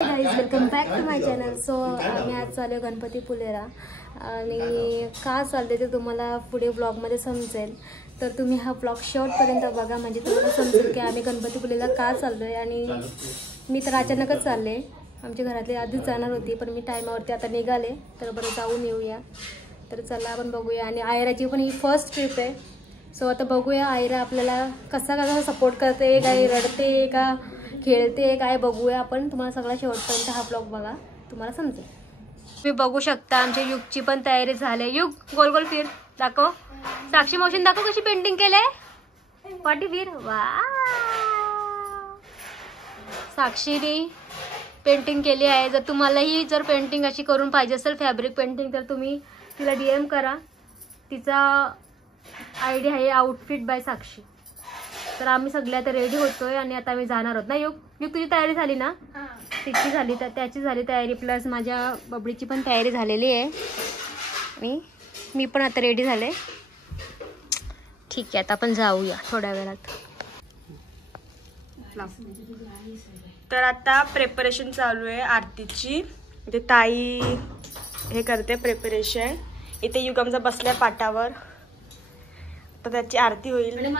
Guys welcome back to my channel. So आम्ही आज चालू गणपतीपुळेला आणि का चालते ते तुम्हाला पुढे ब्लॉगमध्ये समजेल. तर तुम्ही हा ब्लॉग शेवटपर्यंत बघा म्हणजे तुम्हाला समजेल की आम्ही गणपतीपुळेला का चाललो आहे. आणि मी तर अचानकच चालले, आमच्या घरातली आधीच जाणार होती पण मी टायमावरती आता निघाले. तर बरं जाऊन येऊया. तर चला आपण बघूया. आणि आयराची पण ही फर्स्ट ट्रिप आहे. सो आता बघूया आयरा आपल्याला कसा सपोर्ट करते, काय रडते का खेळते काय बघूया आपण. तुम्हाला सगळा शेवटपर्यंत हा ब्लॉग बघा, तुम्हाला समजेल. तुम्ही बघू शकता आमच्या युगची पण तयारी झाली. युग गोल गोल फिर दाखव. साक्षी मावशीने दाखव कशी पेंटिंग केलंय. पाठी फिर. वा, साक्षीने पेंटिंग केली आहे. जर तुम्हालाही जर पेंटिंग अशी करून पाहिजे असेल फॅब्रिक पेंटिंग तर तुम्ही तिला DM करा. तिचा ID आहे आउटफिट बाय साक्षी. तर आम्ही सगळ्या आता रेडी होतोय आणि आता आम्ही जाणार आहोत ना. युग तुझी तयारी झाली ना. तिची झाली तर त्याची झाली तयारी, प्लस माझ्या बबडीची पण तयारी झालेली आहे. आणि मी पण आता रेडी झाले. ठीक आहे आता आपण जाऊया थोड्या वेळात. तर आता प्रिपरेशन चालू आहे आरतीची. इथे ताई हे करते प्रिपरेशन. इथे युगमचा बसल्या पाटावर, तर त्याची आरती होईल.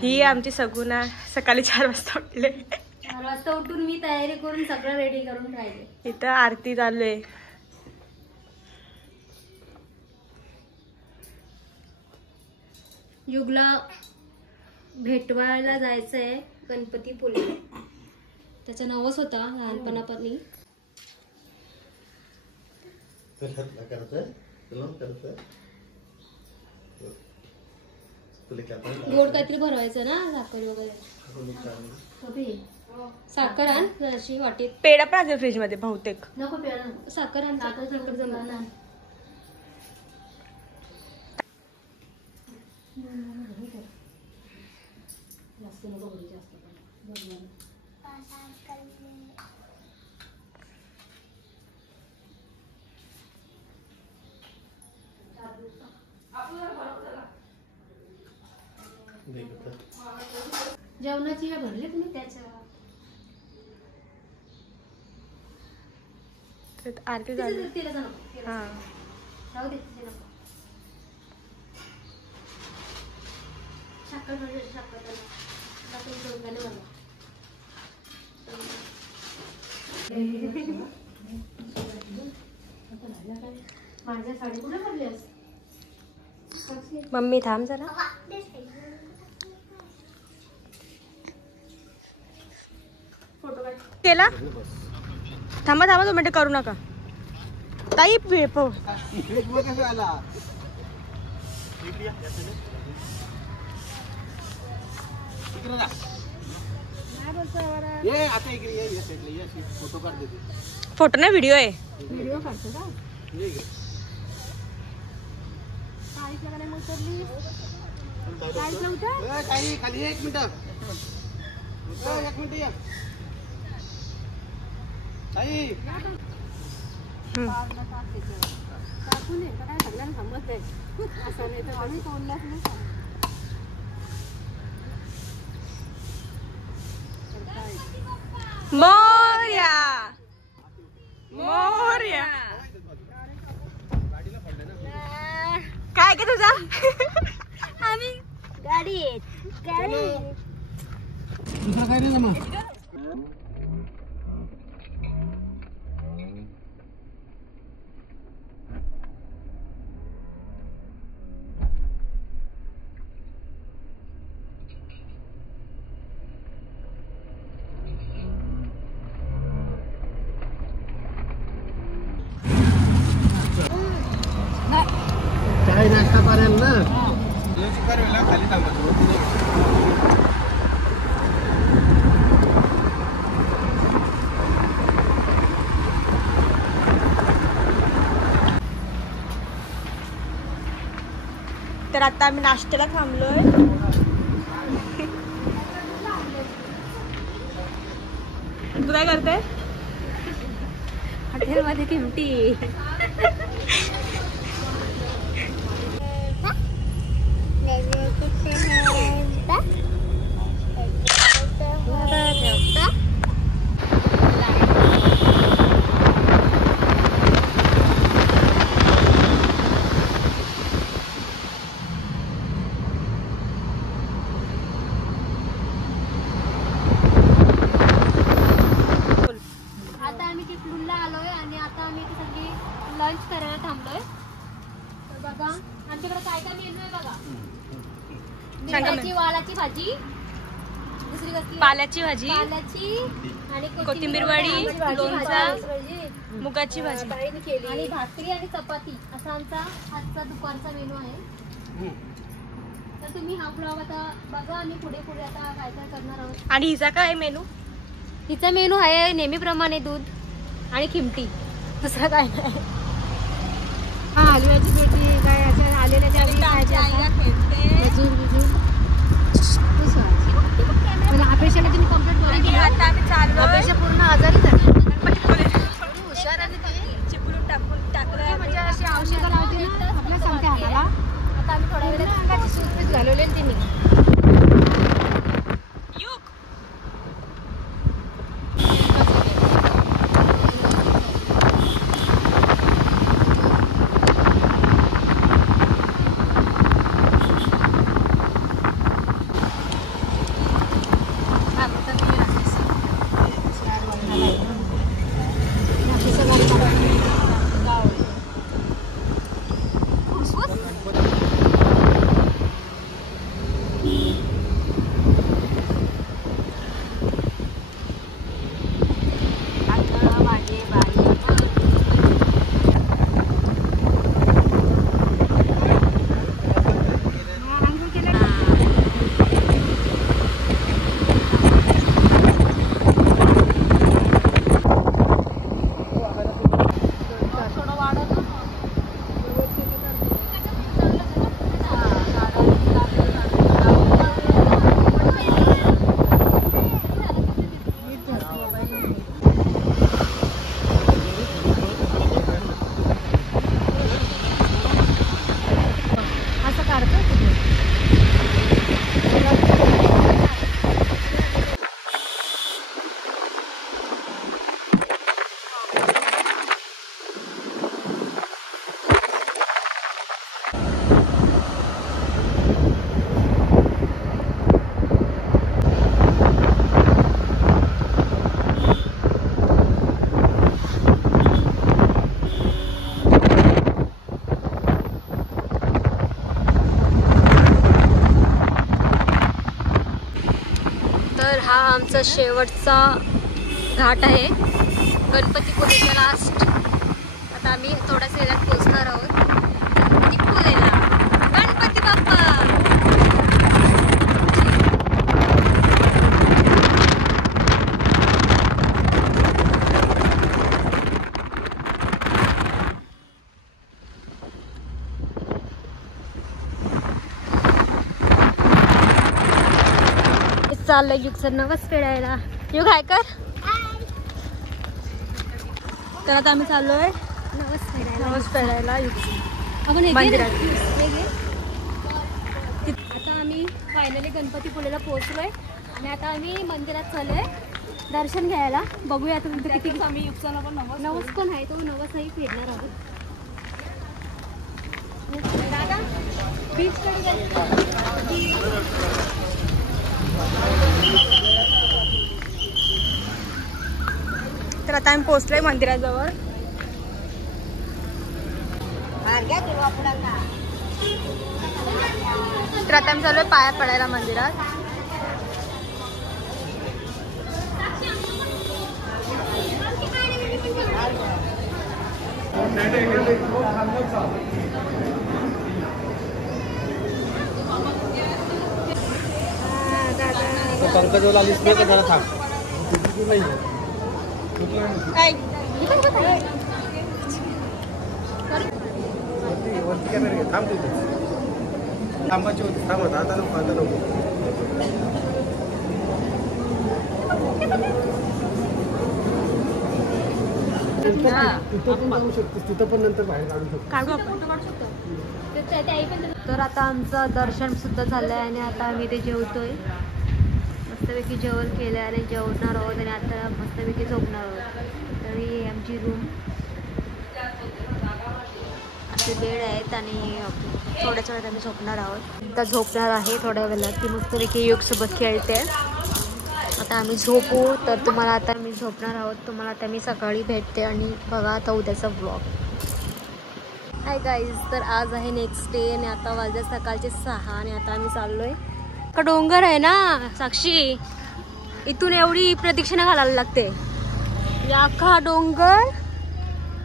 ही आमची सगुना सकाळी 4 वाजता उठले. 4 वाजता उठून मी तयारी करून सगळं रेडी करून राहिले. इथं आरती चालू आहे. युगला भेटवायला जायचंय गणपतीपुळे. त्याचा नवस होता लहानपणापासून. गोड काहीतरी भरवायचं ना, साखर वगैरे. साखर आण जराशी वाटीत. पेढा पण आहे फ्रीज मध्ये बहुतेक. नको पेढा, साखर आण. साखर जमणार ना. जास्त नको भरू, जास्त जेवणाची हे भरले तुम्ही त्याच्या आरती झाली. हा राहू दे. साखर माझ्या साडी कुठे भरलीस मम्मी? थांब जरा. केला. थांबा 2 मिनिटं करू नका ताई. फोटो नाही व्हिडिओ आहे. व्हिडिओ काढतो का? खाली 1 मिनिट. मोरया मोरया. काय का तुझा? आम्ही गाडी दुसरा काय नाही जमा. काय नाश्ता करेल ना खाली तर आता आम्ही नाश्त्याला थांबलोय. तू काय करते? हॉटेलमध्ये किमटी. बघा आमच्याकडे काय काय मेनू आहे बघा. सांगा मिरची वालाची भाजी, दुसरी कसली पाल्याची भाजी, पाल्याची आणि कोथिंबीर वडी, लोणचा, मुगाची भाजी आणि भाकरी आणि चपाती असा आमचा आजचा दुपारचा मेनू आहे. तर तुम्ही हा ब्लॉग आता बघा आणि पुढे पुढे आता काय काय करणार आहोत. आणि हिचा काय मेनू? हिचा मेनू आहे नेहमीप्रमाणे दूध आणि खिमटी, दुसरा काय नाही. हा हलव्याची पेटी काय अशा आलेल्या त्या अपेक्षाला तुम्ही कम्प्लीट आता आम्ही चाललो अपेक्षा पूर्ण आजारी झाली. हुशार आणि ते चिपळून टाकलं म्हणजे अशी औषधं लावते ना आपल्या सांगते आम्हाला. आता आम्ही थोड्या वेळात अंगाची सूटपीस घालवले तिने. हा आमचा शेवटचा घाट आहे, गणपतीपुळेचा लास्ट. आता आम्ही थोड्याच वेळात पोहोचणार आहोत गणपतीपुळेला. गणपती बाप्पा. चाललंय युगचं नवस फेडायला. युग आहे कर. तर आता आम्ही चाललोय नवस फेडायला मंदिरात. आता आम्ही फायनली गणपतीपुळेला पोहोचलोय आणि आता आम्ही मंदिरात चाललोय दर्शन घ्यायला. बघूया आता किती आम्ही युगचा नवस पण आहे, तो नवसही फेडणार आहोत. दादा बीचकडे जायचं. तर आता आम्ही पोहोचलोय मंदिराजवळ. तर आता आम्ही चाललोय पाया पडायला मंदिरात. पंकजवाला आलीस नाही का, जरा थांब. वरती कॅमेरा घे, थांब तिथे. थांबायची होती, थांबत आता नको, आता नको. तिथं पण जाऊ शकतो, तिथं पण नंतर बाहेर काढू शकतो. काढू आपण. तर आता आमचं दर्शन सुद्धा झालंय आणि आता आम्ही ते जेवतोय. मस्तपैकी जेवण केलं आणि जेवणार आहोत आणि आता मस्तपैकी झोपणार आहोत. तर ही आमची रूम, असे बेड आहेत आणि थोड्याच वेळात आम्ही झोपणार आहोत. आता झोपणार आहे थोड्या वेळात. ती मस्तपैकी युगसोबत खेळते. आता आम्ही झोपू. तर तुम्हाला आता मी झोपणार आहोत. तुम्हाला आता मी सकाळी भेटते आणि बघा आता उद्याचा ब्लॉग. हाय गाईज, तर आज आहे नेक्स्ट डे आणि आता वाजले सकाळचे 6 आणि आता आम्ही चाललोय. का डोंगर आहे ना साक्षी, इथून एवढी प्रदक्षिणा घालायला लागते. या अख्खा डोंगर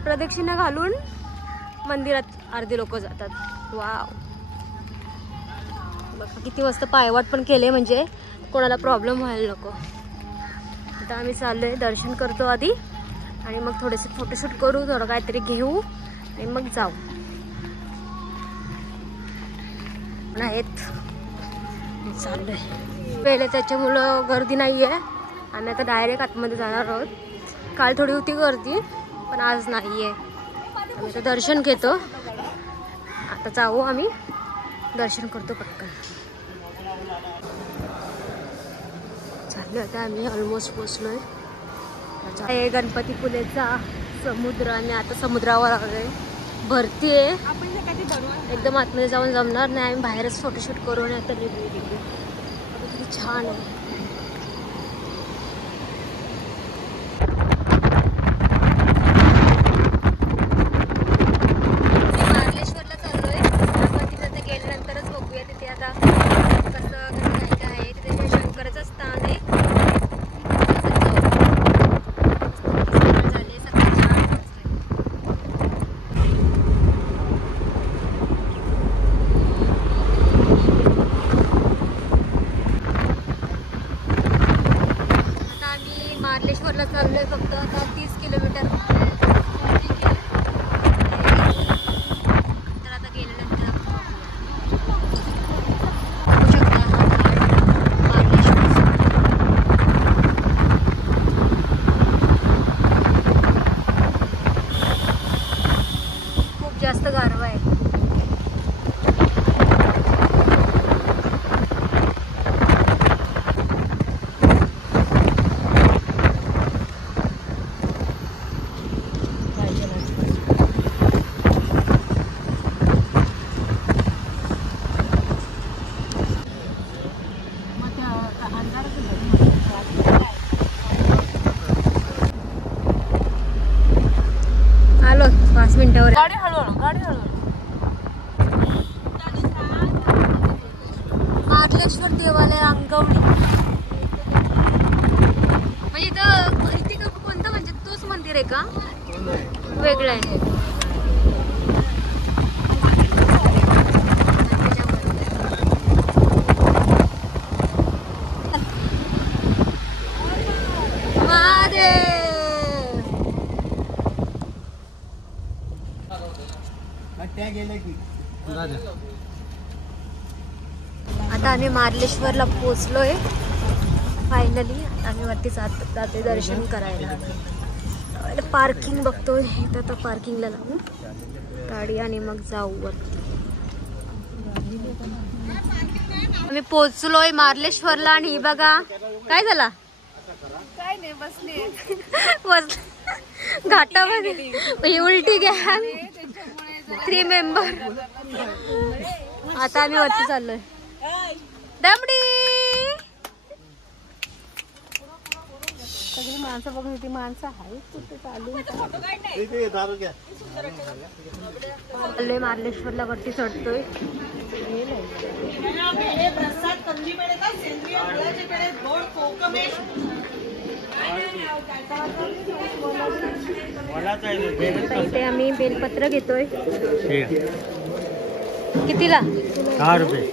प्रदक्षिणा घालून मंदिरात अर्धे लोक जातात. वाव, बघा किती मस्त पायवाट पण केले, म्हणजे कोणाला प्रॉब्लेम व्हायला नको. आता आम्ही चाललोय, दर्शन करतो आधी आणि मग थोडेसे फोटोशूट करू, थोडं काहीतरी घेऊ आणि मग जाऊ. आहेत चाललोय पहिले, त्याच्यामुळं गर्दी नाहीये. आम्ही आता डायरेक्ट आतमध्ये जाणार आहोत. काल थोडी होती गर्दी पण आज नाहीये. आम्ही आता दर्शन घेतो. आता जाऊ, आम्ही दर्शन करतो पटकन. चाललोय आता आम्ही, ऑलमोस्ट पोचलोय. गणपतीपुलेचा समुद्र आणि आता समुद्रावर आलोय. भरती आहे एकदम, आतमध्ये जाऊन जमणार नाही. आम्ही बाहेरच फोटोशूट करू आणि आता रिव्ह्यू देऊ. किती छान आहे. मार्लेश्वरला चाललोय. आपण तिथे गेल्यानंतरच बघूया तिथे आता कसं काय आहे. तिथे शंकराचं स्थान आहे. मार्लेश्वरला चाललोय फक्त आता 30 किलोमीटर. तर आता गेल्यानंतर बघू शकता मार्लेश्वर. खूप जास्त गारवा आहे. आलो 5 मिनिटावर. गाडी हळू. मार्लेश्वर देवालय अंगवली. म्हणजे इथे कोणतं, म्हणजे तोच मंदिर आहे का, वेगळं आहे? आता आम्ही मार्लेश्वरला पोचलोय फायनली. आता आम्ही वरती जाते दर्शन करायला. पार्किंग बघतोय, तर आता पार्किंगला लावू गाडी आणि मग जाऊ वरती. आम्ही पोचलोय मार्लेश्वरला आणि बघा काय झाला. काय नाही, बसली घाटामध्ये उलटी गॅंग 3 मेंबर. आता आम्ही वरती चाललोय. दमडी सगळी माणसं बघून, ती माणसं आहेत कुठे चालू. मार्लेश्वरला वरती चढतोय. इथे आम्ही बेलपत्र घेतोय. कितीला? 6 रुपये.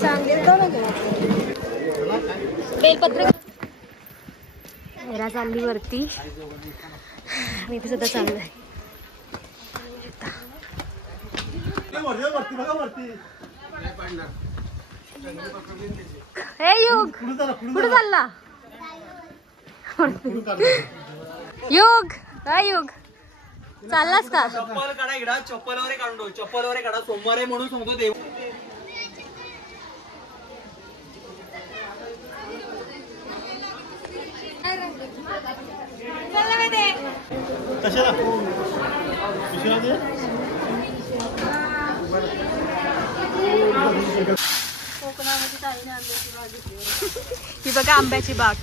चांगले बेलपत्र. मेरा चालली वरती, मी पण सुद्धा चाललोय. हे युग कुठे चालला? युग काय युग चाललास का? चप्पल काढा इकडा, चप्पल वगैरे काढून, चप्पल वगैरे काढा. सोमवार आहे म्हणून सांगतो देव. ही बघा आंब्याची बाग.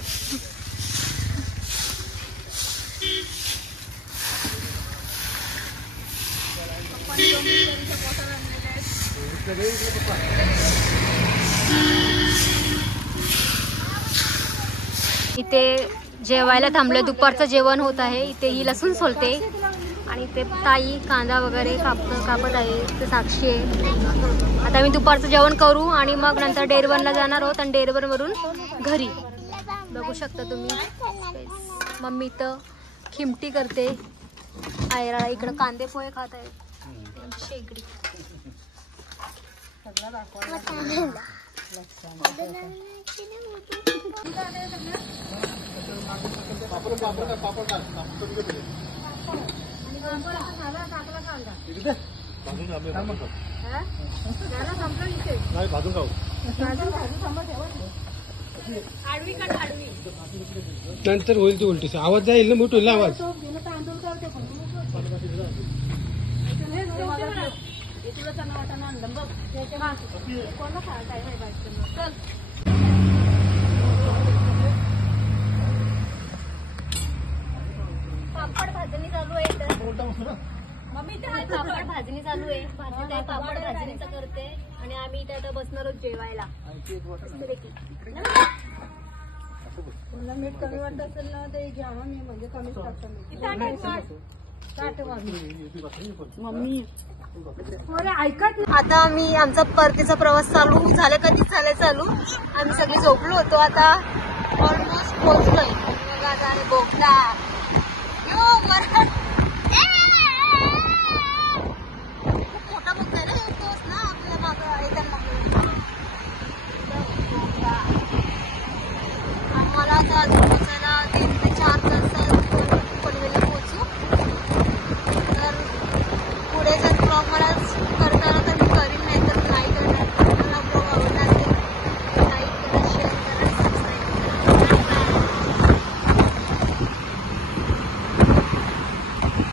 इथे जेवायला थांबलं, दुपारचं जेवण होत आहे. इथे ही लसूण सोलते आणि ते ताई कांदा वगैरे कापत आहे. ते साक्षी आहे. आता मी दुपारचं जेवण करू आणि मग नंतर डेरवनला जाणार आहोत आणि डेरवनवरून घरी. बघू शकता तुम्ही मम्मी इथं खिमटी करते. आयरा इकडं कांदे पोहे खात आहेत. शेगडी नंतर होईल ती उलटी आवाज जाईल ना मोठ होईल आवाज. पापड भाजणी चालू आहे. मम्मी पापड भाजणी चालू आहे. पापड भाजणीचं करते आणि आम्ही इथे आता बसणार आहोत जेवायला. मीठ कमी वाटत असेल ना ते घ्या. मी म्हणजे कमीच टाकतो. मम्मी आता आम्ही आमचा परतीचा प्रवास चालू झाला. कधीच झालाय चालू. आम्ही सगळे झोपलो होतो. आता ऑलमोस्ट पोहोचलोय. बघा आता बोगदा.